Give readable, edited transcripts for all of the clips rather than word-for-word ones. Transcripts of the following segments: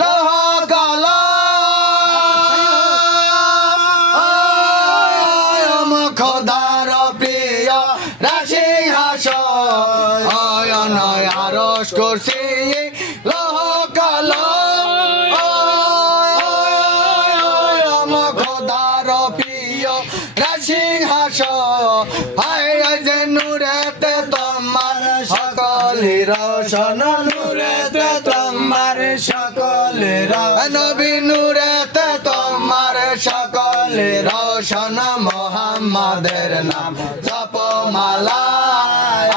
লহ কলম খোদার প্রিয় রাসিংহাস আরশ করছি লহ কলম খোদার প্রিয় রাসিংহাস হায় যে নূরেতে তোমার সকলে রোশন নূরেতে তোমার সকলে নবী নূরেতে তোমার সকলে রোশন মোহাম্মদের নাম জপমালা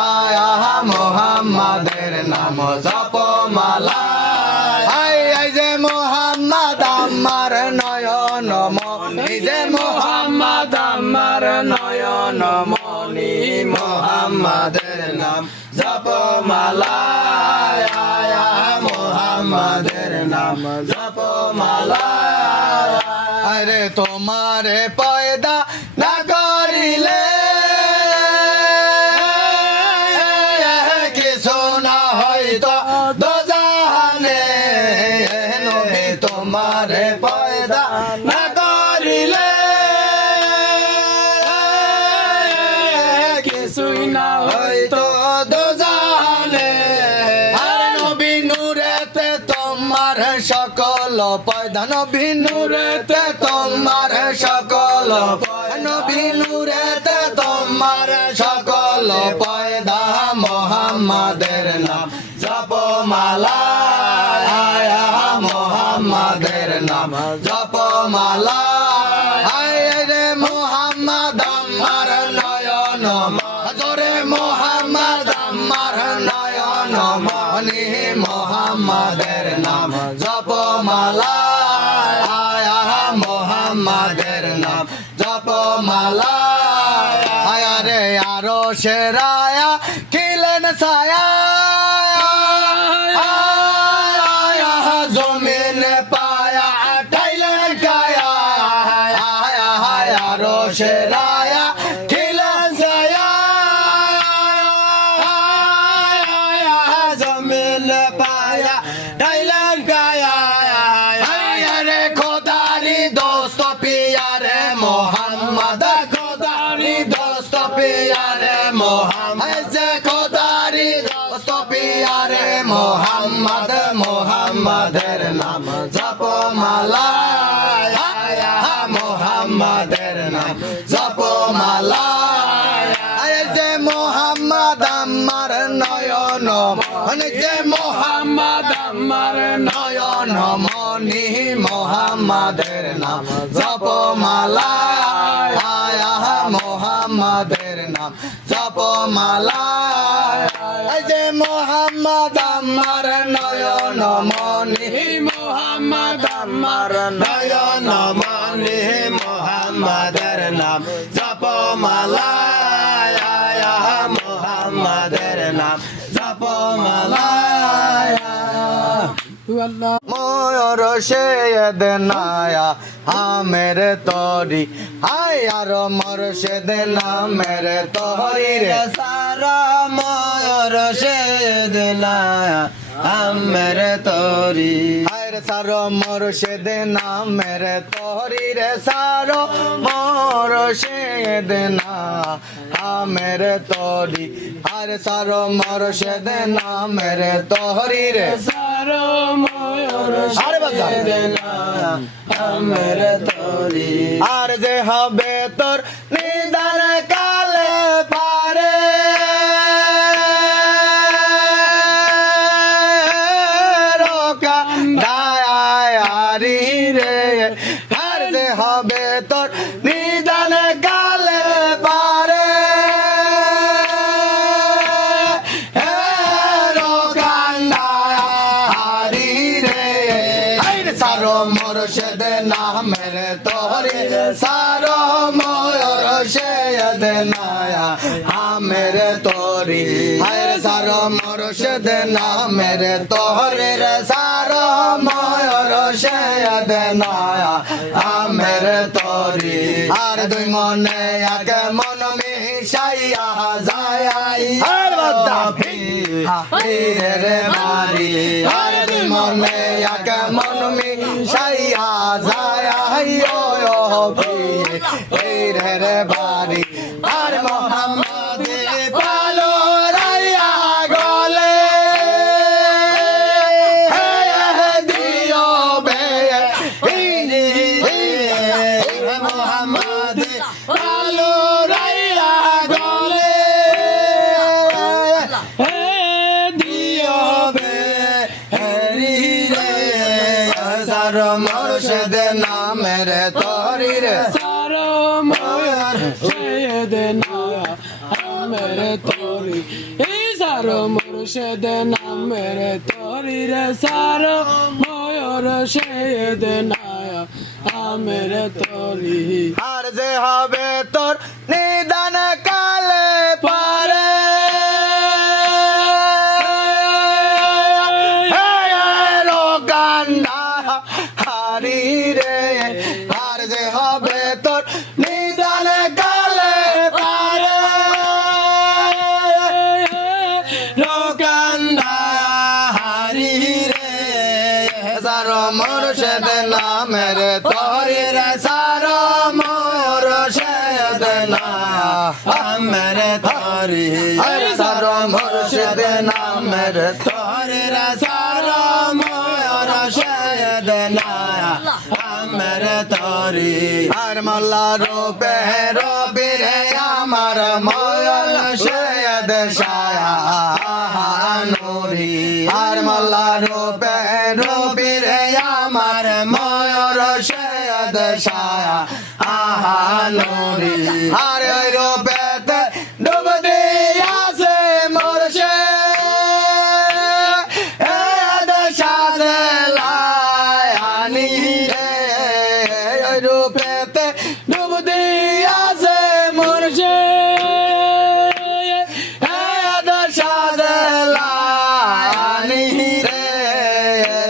আয়া মোহাম্মদের নাম জপমালা আয় যে মোহাম্মদ আমার নয়ন মনি যে মোহাম্মদ আমার নয়ন মনি মোহাম্মদের নাম জপমালা আয়া মোহাম্মদের নাম জপমালা আরে তোমারে পয়দা না করিলে কিছু না হয়তো দোজাহানে নবী তোমারে পয়দা না করিলে কিছুই না হয়তো দোজাহানে আর নবী নূরেতে তোমার সকল পয়দা নবী নূরেতে তোমার সকল নবী নূরেতে তোমার সকল পয়দা মোহাম্মদের নাম জপমালা আয়া মোহাম্মদের নাম জপমালা আয় রে মোহাম্মদ আমার নয়ন জোরে মোহাম্মদ আমার নয়ন মনি মোহাম্মদের নাম জপমালা আয়া মোহাম্মদের নাম জপমালা আয়া রে আরো সেরায়া কিলেন ছায়া জমিন পায়া টাইলেন কায়া আরো সেরায়া কিলেন ছায়া জমিন পায়া টাইলেন কায়া রে খোদারি দোস্ত পিয়ারে মোহাম্মদ খোদারি দোস্ত পিয়ারে মোহাম্মদ যে খোদারি দোস্ত পিয়ারে মোহাম্মদ মোহাম্মদের নাম জপমালা আয়া মোহাম্মদের নাম জপমালা যে মোহাম্মদ আমার নয়ন মনি যে মোহাম্মদ আমার নয়ন মনি মোহাম্মদের নাম জপমালা আয়া মোহাম্মদের নাম জপমালা যে মোহাম্মদ আমার নয়ন মনি মোহাম্মদ আমার নয়ন মনি মোহাম্মদের নাম জপমালা আয়া মোহাম্মদের নাম জপমালা ময়ূর সেদ নায়া আমের তরি আয় আর মরশেদ নামের তরি রে সারা ময়ূর সেদ নায়া আমের তরি আয় সারো মরশেদ নামের তরি রে সারো মরশেদ না আমের তরি আর সারো মরশেদ নামের তরি রে সারো মরশেদ না আমের তরি আর যে হবে তোর নিদান কালে পারে রোকা দায়ারি রে আর যে হবে তোর নিদান কালে পারে সারো মরশেদ নামের তোরে সারো মরশেদ নায়া আমের তোরি হায় সারো মরশেদ নামের তোরে সারো মরশেদ নায়া আমের তোরি আর দুই মনে এক মন মিশাইয়া যায় আর বাদা ফিরে বাড়ি আর দুই মনে কেমন মিশাইয়া যায় এই রে বাড়ি আর মোহাম্মদ পালো রাইয়া গলে দিও বে মোহাম্মদ পালো রাইয়া গলে দিও বে সার মুর্শিদ নামের তরি রে সার মুর্শিদ নামের তরি এই সার মুর্শিদ নামের তরি রে সার মুর্শিদ নামের তরি আর যে হবে তোর নিদান কালে পারে হারি রে আর যে হবে তোর নিদান কালে পারে লোকান্দা হারি রে সার মুর্শিদ নামের তরি রে সার মুর্শিদ নামের তরি সার মুর্শিদ নামের তরি রে সার মুর্শিদ নামের তরি আর মোল্লা রূপে রবির আমার ময়ূর সৈয়দ শাহ নূরি আর মোল্লা রূপে রবির আমার ময়ূর সৈয়দ শাহ নূরি আর ওই রূপেতে ডুব দিয়াছে মুর্শিদ শাহজালানি রে ওই রূপেতে ডুব দিয়াছে মুর্শিদ শাহজালানি রে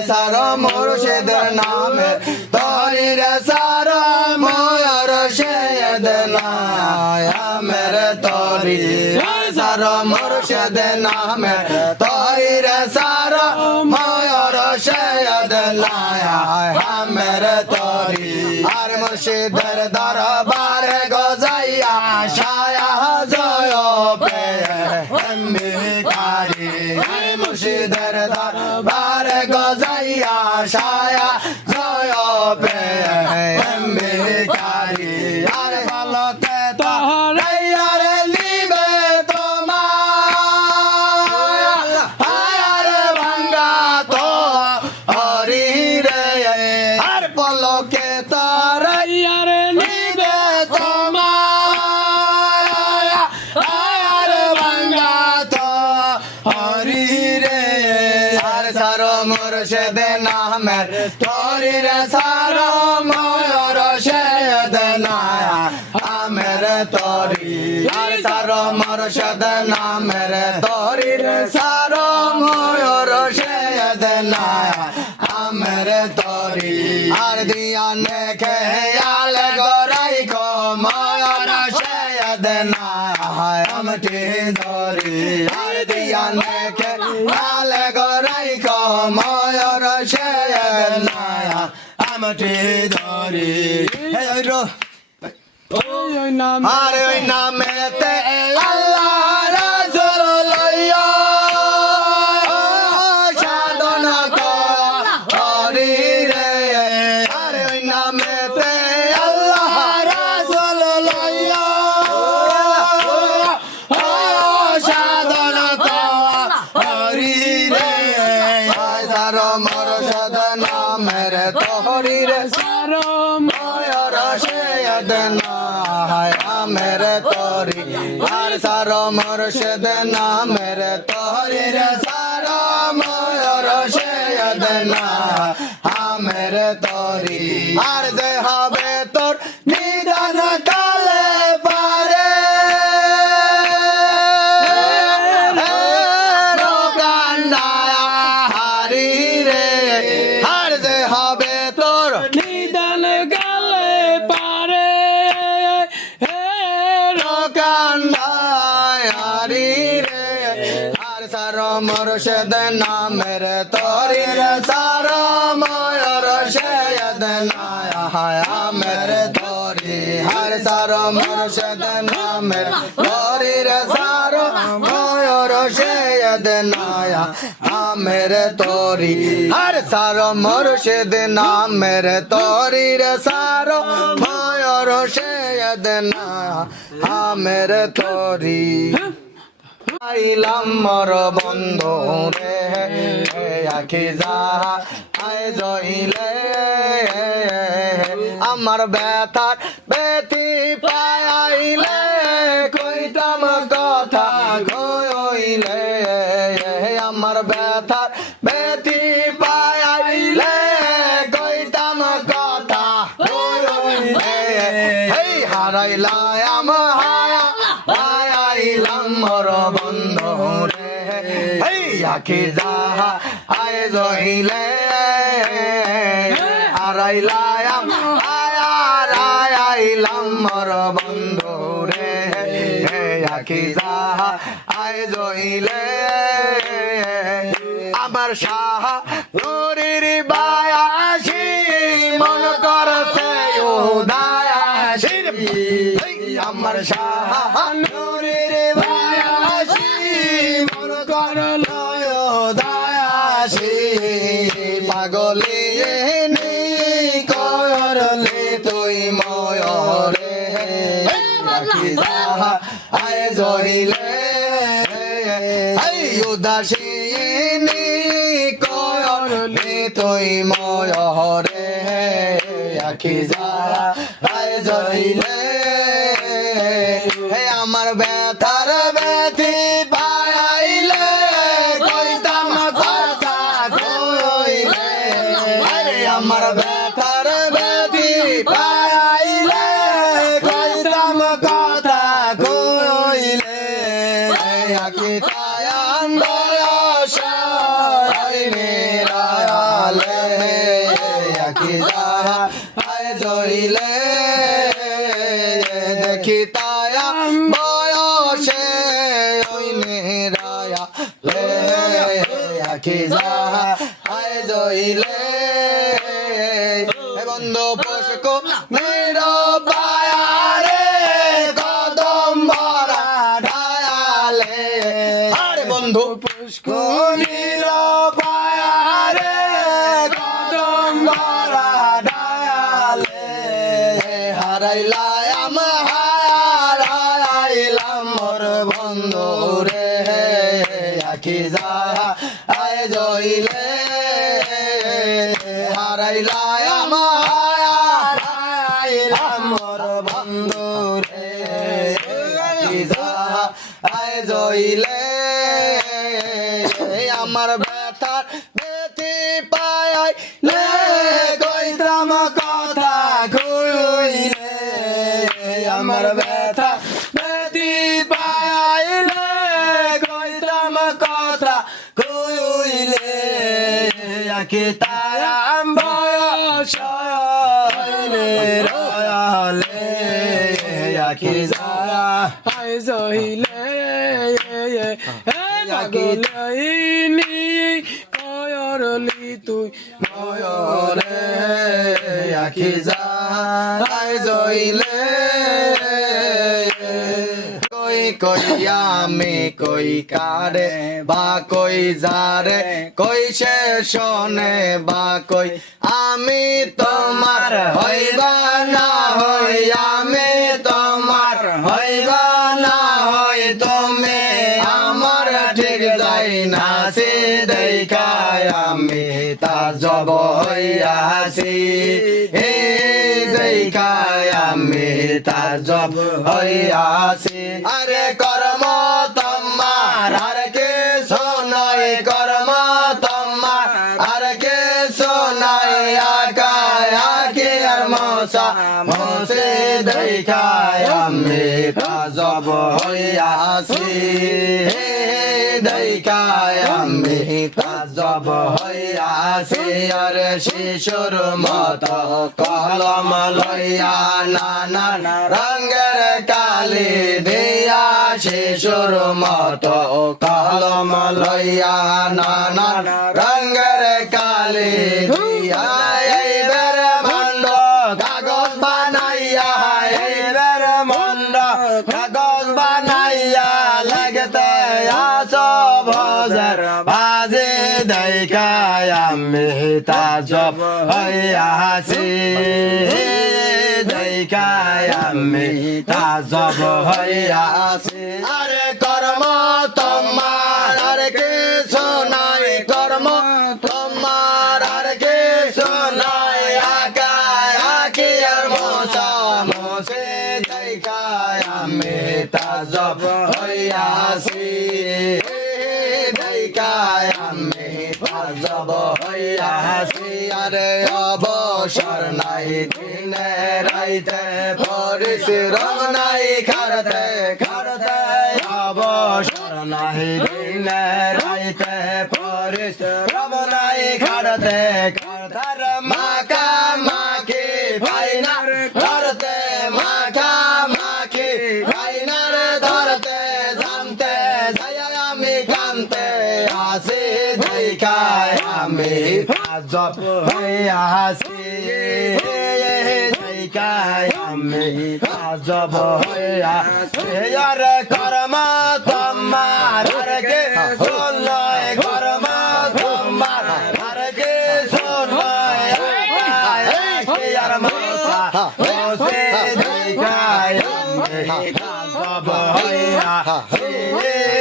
সার মুর্শিদ নামে তরি রে সার ময়ূর সৈয়দ নামের তরি সার মুর্শিদ নামের তরি রে সার ময়ূর সৈয়দ নামের তরি আর মুর্শিদের দরবার গজাইয়া শায়া জয় পে ভিখারি মুর্শিদের দরবার গজাইয়া শায়া জয় পে ভিখারি আর বলতে তাহার আর নিবে তোমার আর ভাঙ্গা তো হরি রে আর পলকে তার ইয়ার নিবে তোমার আর ভাঙ্গা তো হরি রে আর সার মুর্শিদ নামের তরি রে সার ময়ূর সৈয়দ নামের তরি আর সার মুর্শিদ নামের তরি রে সার ময়ূর সৈয়দ নামের তরি আর দিয়ানে খেয়াল গরাই কো ময়ূর সৈয়দ নামটি ধরি আর দিয়ানে খেয়াল গরাই কো ময়ূর সৈয়দ নামটি ধরি ওই নাম আর ওই নামেতে আল্লাহ রাসূল লইয়া সাধনা করি রে আর ওই নামেতে আল্লাহ রাসূল লইয়া সাধনা করি রে সার মুর্শিদ নামের তরি রে সার ময়ূর সৈয়দ নামের তরি আর সার মুর্শিদ নামের তরি রে সার ময়ূর সৈয়দ নামের তরি আর যে হবে তোর নিদান কালে পারে লোকান্দা হারি রে আর যে হবে তোর নিদান গালে পারে লোকান্দা হারি রে আর সার মুর্শিদ মুর্শিদ নামের তরি সার ময়ূর সৈয়দ আমের তরি হর সার মুর্শিদ নামের তরি সার ময়ূর সৈয়দ আমের তরি হর সার মুর্শিদ নামের তরি সার ময়ূর সৈয়দ আমের তরি আইলাম মর বন্ধু রে আখি যাহা আয় জইলে আমার ব্যথার ব্যথি পাইলে কইতাম কথা কইলে আমার ব্যথার ব্যথি পাইলে কইতাম কথা কইলে এই হারাইলাম আইলাম মর বন্ধু রে এই আখি যাহা আয় জইলে হারাইলাম আইলাম মর বন্ধু রে আখি যাহা আয় জইলে আমার সাহা নুরির বায়াসি মন করছে উদায়াসি আমার সাহা নুরির বায়াসি মন করলো উদায়াসি পাগলি নি করলে তুই ময়ূরে আখি যাহা আয় জইলে উদাসিনী করলে তুই ময়ূরে আখি যাহা আয় জইলে আমার ব্যথার ব্যথি পাইলে কইতাম কথা কইলে আমার ব্যথার ব্যথি পাইলে কইতাম কথা কইলে আকি তায়াম বয়স মেরালে আকি যাহা আয় জইলে দেখি তায়াম বয়সে ওই মেরায়া লে আকি যাহা আয় জইলে বন্ধু পুষ্কো মেরা পায়ারে কদম ভরা ঢায়ালে আরে বন্ধু পুষ্কো মেরা পায়ারে কদম ভরা ঢায়ালে হারাইলাম মোর বন্ধু রে আখি যাহা আয় জইলে হারাইলাম মোর বন্ধু রে আখি যাহা আয় জইলে আমার ব্যথার ব্যথি পাইলে কইতাম কথা কইলে আমার ব্যথা ব্যথি পাইলে কইতাম কথা কইলে আখি তায়াম বয়স রয়ালে আখি যাহা আয় জইলে পাগলাইনি কয়রলি তুই ময়ূরে আখি যাহা আয় জইলে কই কই আমি কই কারে বা কই যারে কই সে শোনে বা কই আমি তোমার হইবা না হই আমি তোমার হইবা না হই তুমি আমার ঠিক যাই না সে দেখায় আমি তা জব হইয়াছি হে দেখায় আমি তা জব হইয়াছি আরে কর্ম তোমার আর কে শোনাই কর্ম তোমার আর কে শোনাই আকায় আকে আর মশা মশে দেখায় আমি আমি তাজব হইয়াছি দেখায় আমি তাজব হইয়াছি আর শিশুর মতো কলম লইয়া নানান রঙের কালি দিয়া শিশুর মতো কলম লইয়া নানান রঙের কালি দিয়া এইবার মন্ড কাগজ বানাইয়া এইবার মন্ড কাগজ বানাইয়া লাগতে আসো ভোজের বাজে দেখায় আমি তাজব হইয়াছি দেখায় আমি তাজব হইয়াছি আরে কর্ম তোমার আর কিছু নাই কর্ম তোমার আর কিছু নাই আকায় আকি আর মশা মশে দেখায় আমি তাজব হইয়াছি দেখায় আমি তাজব হইয়াছি আরে অবসর নাই দিনে রাইতে পরিশ্রম নাই খারতে খারতে অবসর নাই দিনে রাইতে পরিশ্রম নাই খারতে খারতার মাকা মাকি ফাইনার ধরতে মাকা মাকি ফাইনার ধরতে জানতে যাই আমি কানতে আসি দেখায় আমি তাজব হইয়াছি দেখায় আমি তাজব হইয়াছি আর কর্ম তোমার আর কে শুনয় কর্ম তোমার আর কে শুনয় আর মশা মশে দেখায় আমি তাজব হইয়াছি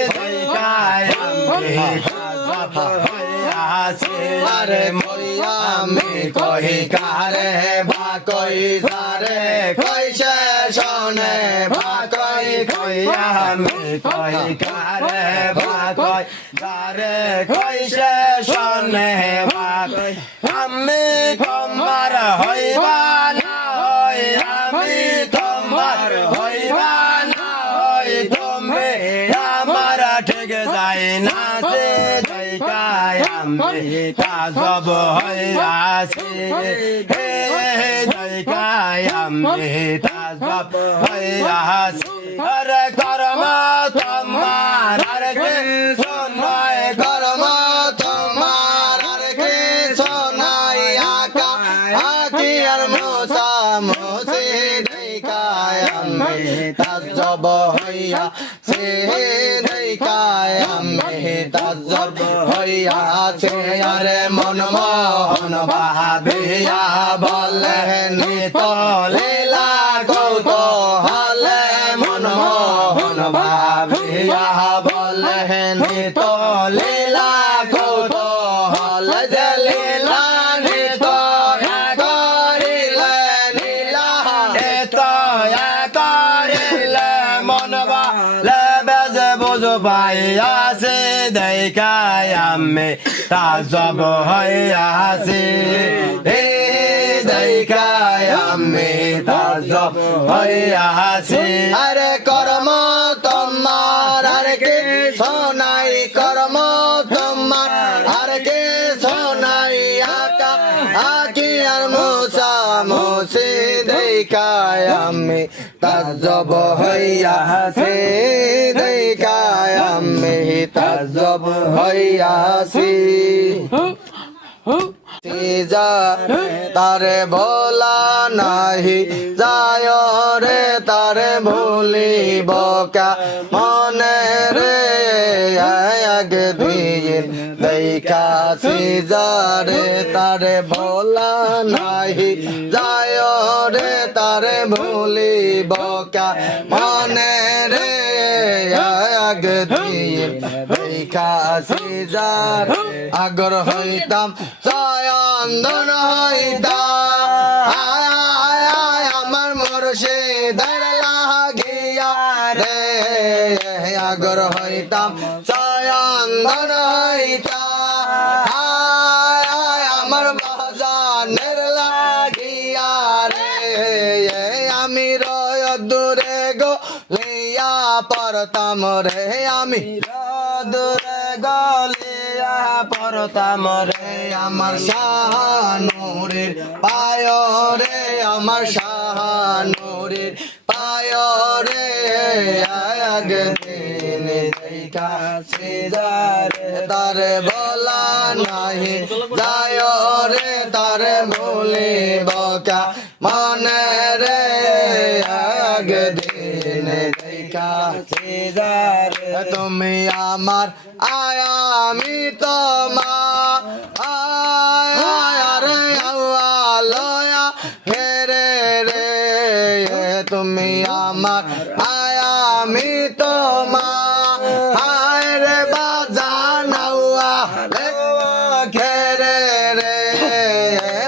দেখায় আমি তাজব হইয়াছি আরে মরিয়া আমি কহি কারে বা কই সারে কই শোনে বা কই কইয়া আমি কহি কারে বা কই সারে কই শোনে বা কই আমি তোমার হইবা না হই আমি তোমার হইবা না হই তুমি আমার ঠিক যাই না সে দেখায় আমি তাজব হইয়াছি দেখায় আমি তাজব হইয়াছি আরে কর্ম তোমার আর কে শোনয় কর্ম তোমার আর কে শোনাই আকা আকি আর মশা মশে দেখায় আমি তাজব হইয়াছি দেখায় আমি তাজব হইয়াছি আরে মনমোহন ভাবিয়া বলে নিত লীলা কৌতূহলে মনমোহন ভাবিয়া বলে নিত লীলা কৌতূহল যে লীলা নিত করিলে নীলা নিত করিলে মনবা লেবেজে বুঝু পাইয়াছে দেখায় আমি তাজব হইয়াছি দেখায় আমি তাজব হইয়াছি আরে কর্ম তোমার আর কে শোনাই কর্ম তোমার আর কে শোনাই আকা আকি আর মশা মশে দেখায় আমি তাজব হইয়াছি দেখায় আমি তাজব হইয়াছি যা তারে ভোলা নাহি যায় রে তারে ভুলিব কা মনে রে আগে দিন দেখাছি যারে তারে ভোলা নাহি যায় রে তারে ভুলিব কা মনে রে আগে দিন দেখাছি যারে আগর হইতাম চয়ন্দন হইতাম আমার মুর্শিদের লাগিয়া রে আগর হইতাম চয়ন্দন হইতাম আমার বাজানের লাগিয়া রে আমি রয় দূরে গো পারতাম রে আমি দূরে গলিয়া পড়তাম রে আমার শাহানুরের পায় রে আমার শাহানুরের পায় রে একদিন দেখা সিজারে তারে বলা নাহি যায় রে তারে ভুলিব কা মনে রে একদিন দেখা সিজারে তুমি আমার আয়া আমি তোমার আরে আওয়ালয়া হেরে রে তুমি আমার আয়া আমি তোমার হায় রে বাজানাওয়া খেরে রে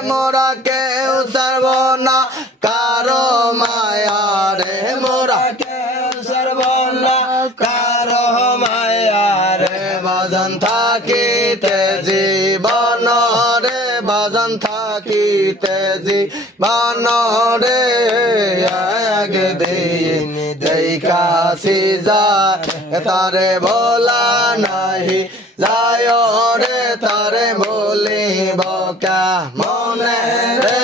মোরা কেউ সর্ব না কারো মায়া রে মোরা কেউ সর্ব না কারো মায়া রে বাজন থাকিতে জীবন রে বাজন থাকিতে জীবন রে একদিন দেখা সিজার তারে বলা নাহি যায় রে তারে বলিব কা মনে রে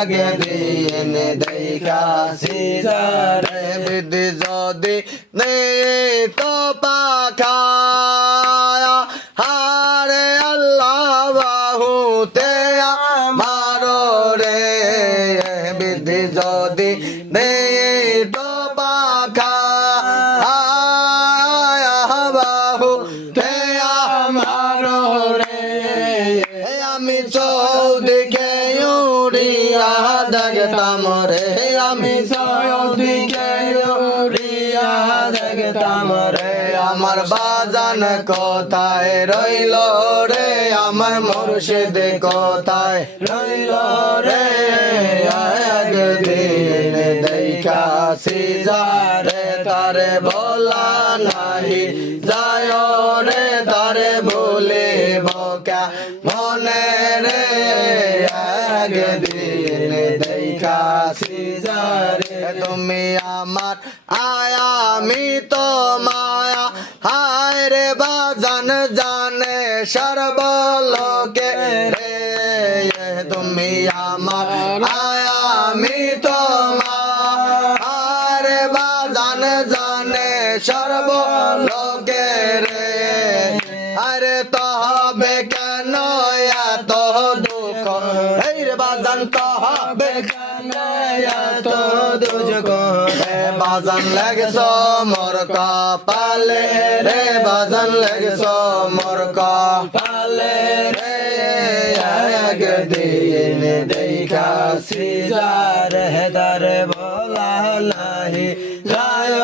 একদিন দেখা সিজার বিধি যদি নেই তো পাখায়া হারে আল্লাহ বাহুতে আমারো রে বিধি যদি নেই তো পাখায়া বাহুতে আমারো রে আমি চৌদিকে উড়িয়া দেখতাম রে আমি চৌদিকে উড়িয়া দেখতাম রে আমার বাজান কোথায় রইল রে আমার মুর্শিদ কোথায় রইল রে একদিন দেখা সিজারে তারে বলা নাহি যায় রে তারে ভুলিব কা মনে রে একদিন দেখা সিজারে তুমি আমার আয়া আমি তো মায়া হায় রে বাজান জানে সর্বলোকে রে তুমি আমার আয়া আমি তো মায়া রে বাজান জানে সর্বলোকে রে আরে তবে কেন এত দুঃখ এই রে বাজান তবে কেন এত দুঃখ রে বাজান লাগছো মোর কপালে রে বাজান লাগছো মোর কপালে রে একদিন দেখা সিজারে তারে বলা নাহি যায়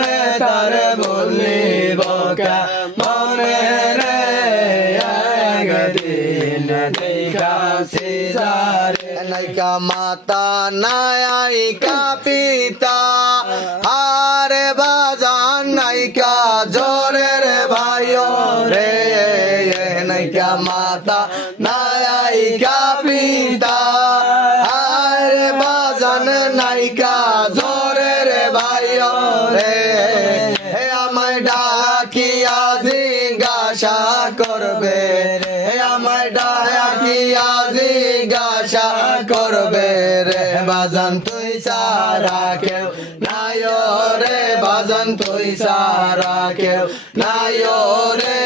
রে তারে বলিব কা মনে রে একদিন দেখা সিজারে নাইকা মাতা নাইকা পিতা আরে বাজান নাইকা জোরের ভাইও রে নাইকা মাতা নাইকা পিতা আরে বাজান নাইকা জোরের ভাইও রে আমায় ডাকিয়া জিজ্ঞাসা করবে রে আমায় ডাকিয়া জিজ্ঞাসা করবে রে বাজান তুই সারা কেউ নাই রে বাজান তুই সারা কেউ নাই রে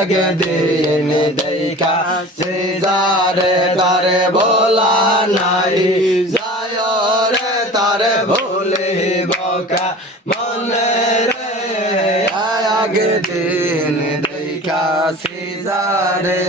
একদিন দেখা সিজারে তারে বলা নাই যায় রে তারে ভুলিব কা মনে রে একদিন দেখা সিজারে